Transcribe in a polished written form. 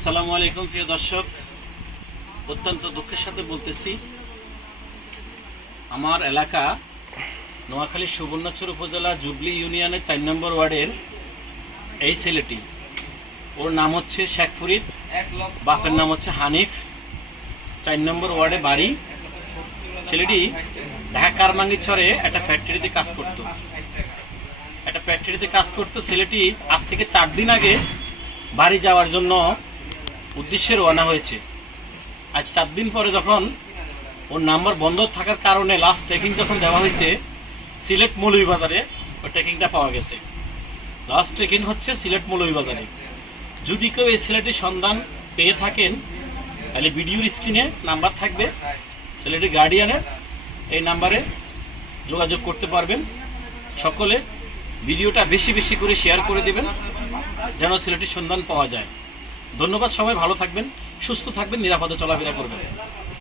আসসালামু আলাইকুম প্রিয় দর্শক, অত্যন্ত দুঃখের সাথে বলতেছি, আমার এলাকা নোয়াখালী সুবর্ণচর উপজেলা জুবলি ইউনিয়নের ৪ নম্বর ওয়ার্ডের এই ছেলেটি, ওর নাম হচ্ছে শেখ ফরিদ, বাপের নাম হচ্ছে হানিফ, ৪ নম্বর ওয়ার্ডে বাড়ি। ছেলেটি ঢাকা কারমাঙ্গিছড়ে একটা ফ্যাক্টরিতে কাজ করতো। ছেলেটি আজ থেকে ৪ দিন আগে বাড়ি যাওয়ার জন্য উদ্দেশ্যে রওনা হয়েছে। আর ৪ দিন পরে যখন ওর নাম্বার বন্ধ থাকার কারণে লাস্ট ট্রেকিং যখন দেওয়া হয়েছে সিলেট মৌলভীবাজারে, ওই ট্রেকিংটা পাওয়া গেছে। লাস্ট ট্রেকিং হচ্ছে সিলেট মৌলভীবাজারে। যদি কেউ এই ছেলেটির সন্ধান পেয়ে থাকেন তাহলে ভিডিওর স্ক্রিনে নাম্বার থাকবে, ছেলেটির গার্ডিয়ানের এই নাম্বারে যোগাযোগ করতে পারবেন। সকলে ভিডিওটা বেশি বেশি করে শেয়ার করে দেবেন যেন ছেলেটির সন্ধান পাওয়া যায়। ধন্যবাদ। সবাই ভালো থাকবেন, সুস্থ থাকবেন, নিরাপদে চলাফেরা করবেন।